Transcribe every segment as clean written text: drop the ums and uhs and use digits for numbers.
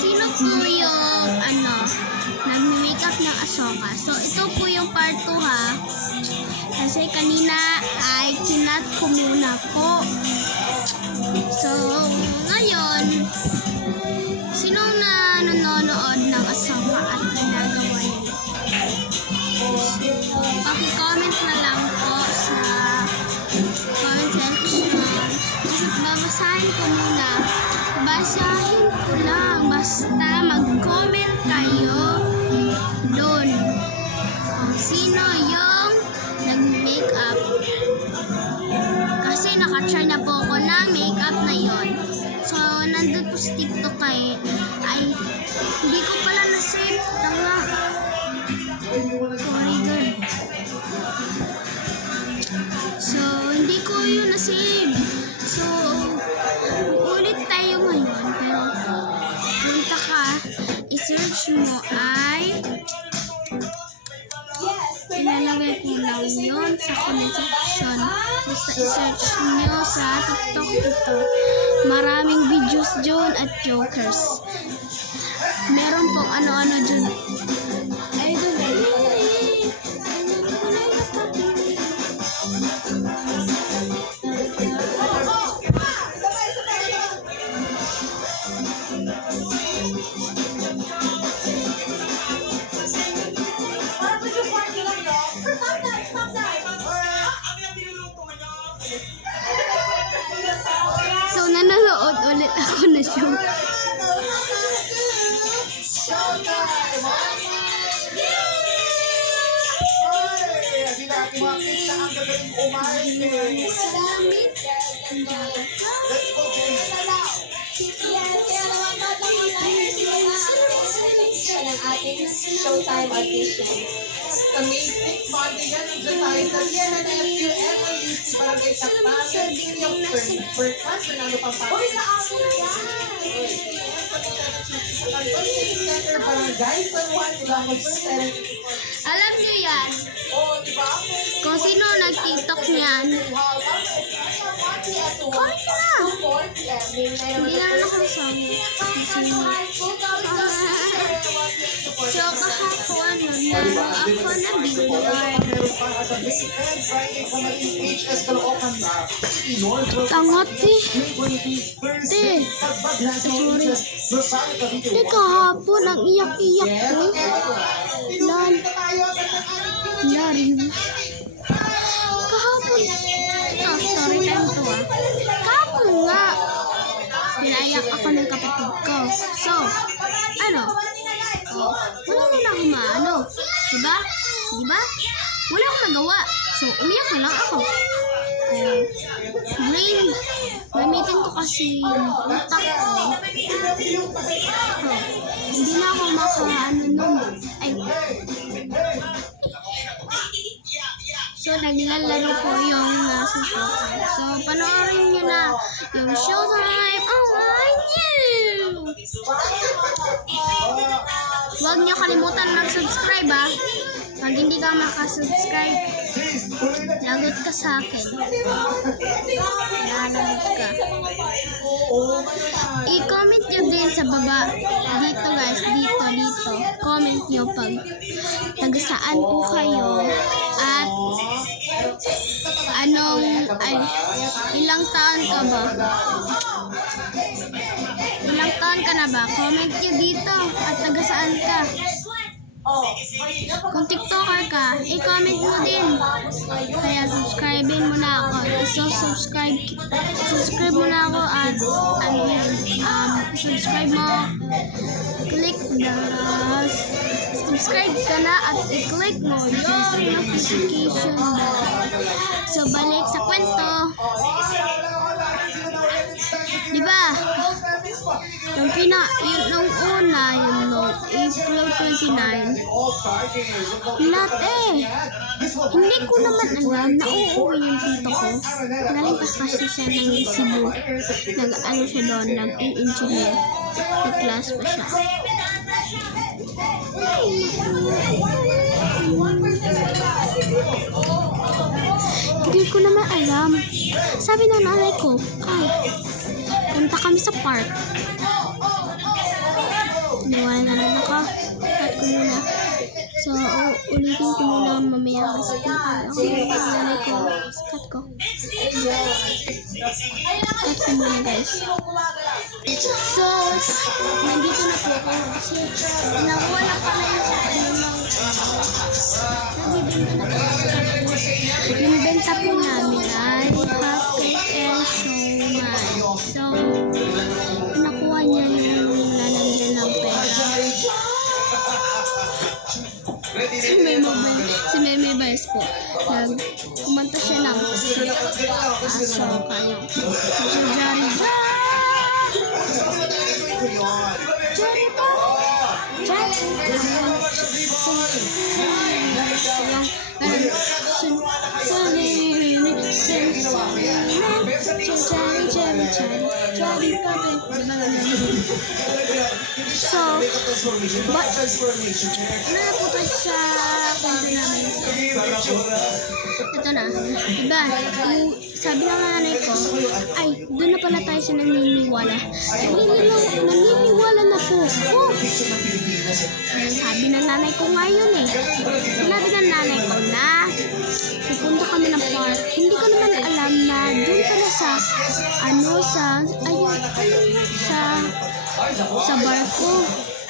sino po yung nag-makeup ng Ahsoka? So, ito po yung part 2 ha. Kasi kanina ay kinat ko muna po. So, ngayon, sinong nanonood ng Ahsoka at ginagawa niyo? Paki-comment na lang po sa comment section. Kasi babasahin ko muna. Basahin ko lang. Basta mag-comment kayo doon. Kung sino yung nag-makeup. Kasi naka-try na po ako ng makeup na yon. So, nandun po sa TikTok ay hindi ko pala na-save. Tanga. Sorry girl. So, hindi ko yun na-save. So, ulit tayo ngayon. Pero, punta ka, i-search mo ay ilalagay ko lang yun sa comment section. Basta i-search nyo sa TikTok ito. Maraming videos dyan at jokers. Meron pong ano-ano dyan. Ay, doon. So, nanonood ulit ako na show. Showtime audition. Amazing bonding yan. Nandiyan tayo sa FUMLUC Barangay Takpan. Yung first class. Ano pa pa? Uy, sa aso na yan! Center Barangay San Juan, Ilocos Sur. Alam nyo yan. Oh, di ba? Kung sino nag-TikTok niyan. Hindi na ako sabi. So, kahapon, nanonood ako na billboard. Tangot eh. Sorry. Kahapon, ang iyak-iyak ko. Larin. Kahapon. Story time to ah. Kahapon nga. Pinayak ako ng kapatid ko. So, wala na lang maano. Diba? Wala akong nagawa. So, umiyak na lang ako. Brain. Gamitin ko kasi yung utak ko. Hindi na ako nun. So, naglalaro ko yung nasa Showtime. So, panoorin nyo na yung Showtime online you! Huwag nyo kalimutan mag-subscribe ha. Pag hindi ka makasubscribe, lagot ka sa akin. Lagot ka. I-comment nyo din sa baba. Dito guys, dito. Comment nyo pag taga-saan po kayo. At ilang taon ka ba? Ilang taon ka na ba? Comment nyo dito at taga-saan ka. Kung TikToker ka, i-comment mo din. Kaya subscribe-in mo na ako. So, subscribe mo na ako at subscribe mo. Click the subscribe ka na at i-click mo yung notification bell. So, balik sa kwento. Diba? Nung una, April 29. Hindi ko naman alam na uuwi yung tito ko. Galing pa kasi siya ng Cebu. Nag-ano siya doon, nag-engineer. Nag-class pa siya. Hindi ko naman alam. Sabi ng nanay ko, punta kami sa park. ko muna mamaya kasi ako yung nanay ko. Cut ko. Cut ko muna guys. So, nandito na po ako kasi nakuha na pala yung nagbibenta na po kasi yung benta po namin ay hotcake and siomai. So, nakuha niya yung lalagyan ng pera. Si Meme Vice po, kumanta siya ng aso kayo. Jari Jari pa! So, ano na po tayo sa kwento namin? Ito na. Diba, sabi ng nanay ko, ay, doon na pala tayo sa naniniwala. Naniniwala na po ako. Sabi ng nanay ko ngayon eh. Sinabi ng nanay ko na pupunta kami ng park. Hindi ko naman alam na doon pala sa barko.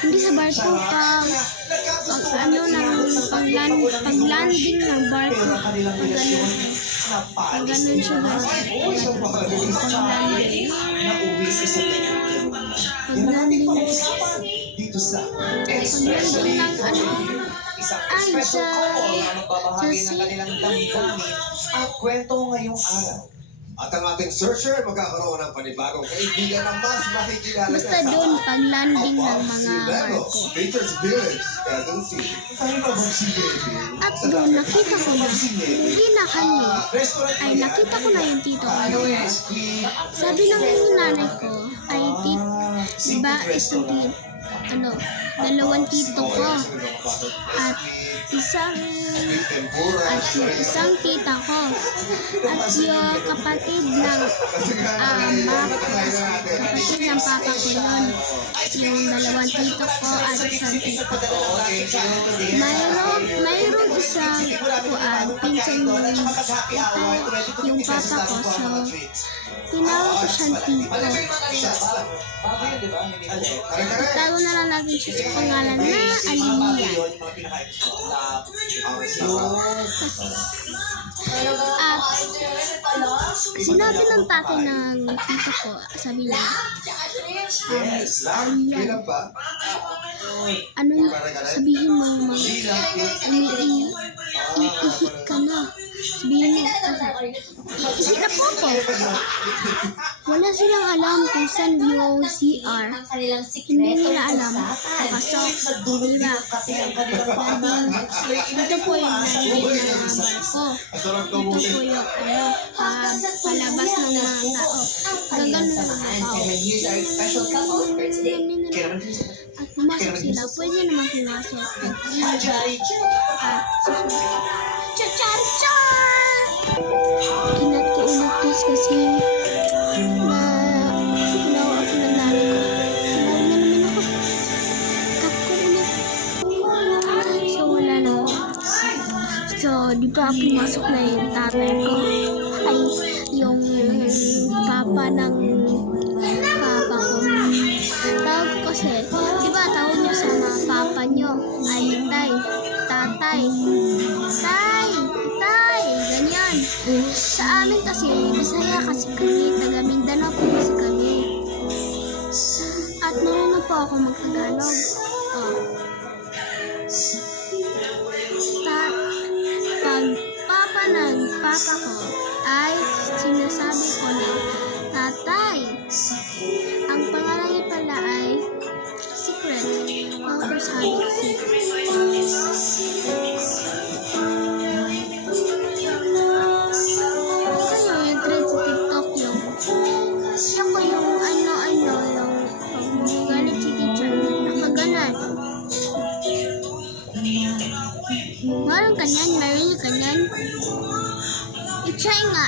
Hindi sa barko, pag-landing ng barko. Pag ganun siya guys. Pag-landing ng ang kwento ngayong araw. At ang ating searcher magkakaroon ng panibagong kaibigan na mas makikilala basta doon pag-landing ng mga barko. Patriots Village, Quezon City. At doon nakita ko na, hindi na kami, ay nakita ko na yung tito ko doon. Sabi ng nanay ko, ay diba isang dalawang tito ko at yung isang tita ko at yung kapatid ng papa ko yun, yung dalawang tito ko at isang tita ko. Mayroong isang pinsan yung papa ko, so tinawag ko siyang tito. Itago na lang natin siya sa pangalan na Aliyah. At sinabi ng tatay ng tito ko, sabi niya, Aliyah, sabihin mo iihi ka na. Sabihin mo, iihi na po ko. Wala silang alam kung saan yung CR. Hindi nila alam. Pasok. Diba? Ito po yung nandito na barko. Ito po yung palabas ng mga tao. Gagano ng mga tao. At pumasok sila. Pwede naman pumasok. At char-char! Kinat ko ulit guys kasi ginawa ako ng nanay ko. Ginawa na naman ako. Cut ko ulit. So wala na. So di ba pumasok na yung tatay ko? Ay, yung papa ng papa ko. Tawag ko kasi, di ba tawag niyo sa mga papa niyo ay tay, tatay, tay, ganyan. Sa amin kasi, Bisaya kasi kami, taga Mindanao po kasi kami. At marunong po ako mag-Tagalog. Pag papa ng papa ko ay sinasabi ko na tatay. Ang pangalan niya pala ay Secret. Ako sabi ko Secret. Meron kanyan. I-try nga.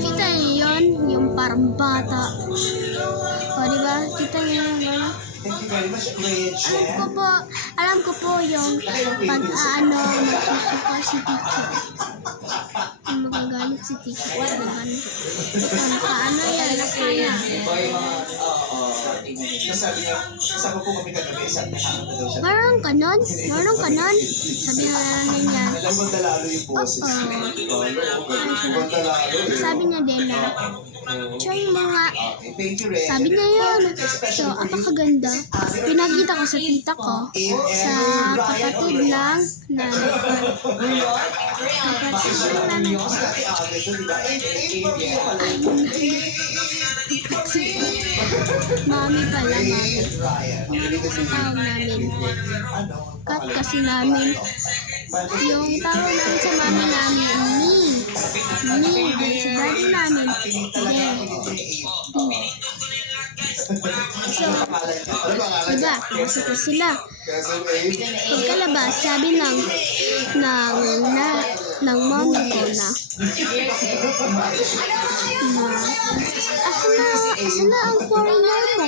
Kita niyo yun, yung parang bata. Kita niyo yung ano. Thank you very much, Kuya Jen. Alam ko po yung pag magsusuka si teacher. Magagalit si teacher. Nakaano yan, nakaya. Nasabi niya, kasama po kami kagabi, sabi niya, nakakanta daw siya. Marunong ka nun? Marunong ka nun? Sabi na namin yan. Mandalalo yung boses. Mandalalo. Sabi niya din na, siya yung mga, Okay, thank you, Ren. sabi niya yun. So, apakaganda. Pinakita ko sa tita ko, sa kapatid lang nanay ko. Kapatid lang nanay ko. Kasi August, di ba? Mami pala, mami. Mami kasi tawag namin. Kat kasi namin. Yung tawag namin sa mami namin, ni. Ni. Sa daddy namin, de. So, diba, pumasok na sila. Pagkalabas, sabi ng mommy ko na, asa na ang foreigner mo?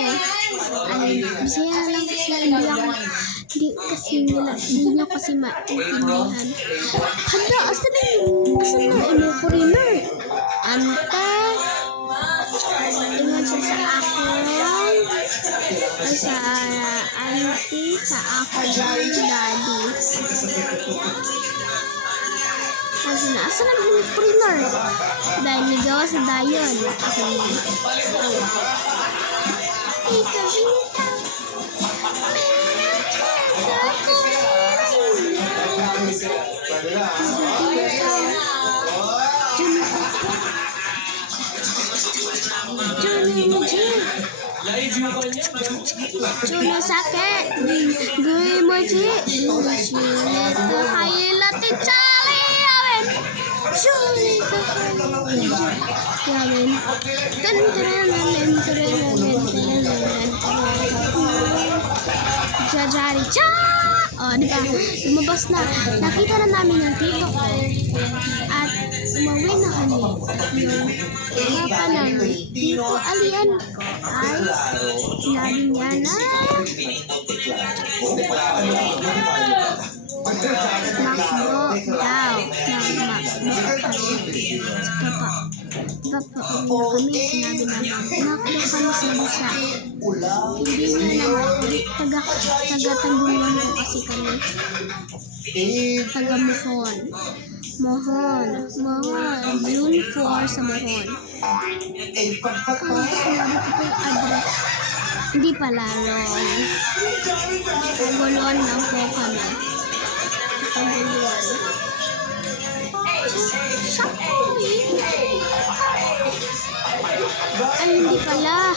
Ay, bisaya lang kasi hindi niya kasi maintindihan. Hala, asa na yung foreigner? Ante, ingat siya sa akin. Sa auntie, sa akong daddy. Asa na yung foreigner? Dahil nagawa sa dayon. Ay, kabita. Juno sakit. Gue moji. Ito hayla tichali yawen. Juni yawen. Jajari cha. Oh, di ba? Lumabas na. Nakita na namin yung tito ko. At umuwi na kami. Yung papa namin, tito alian ko ay sinabi niya na makbo daw ng makbo. Diba po, uwi na kami, sinabi namin, makbo kami sa bisa. Hindi niya naman, taga-tanggungan ko kasi kami. Taga-Mohon. June 4 sa Mohon. Sinabi ko po yung address. Hindi pala, wrong. Paguluan lang po kami. Paguluan. Ay, hindi pala.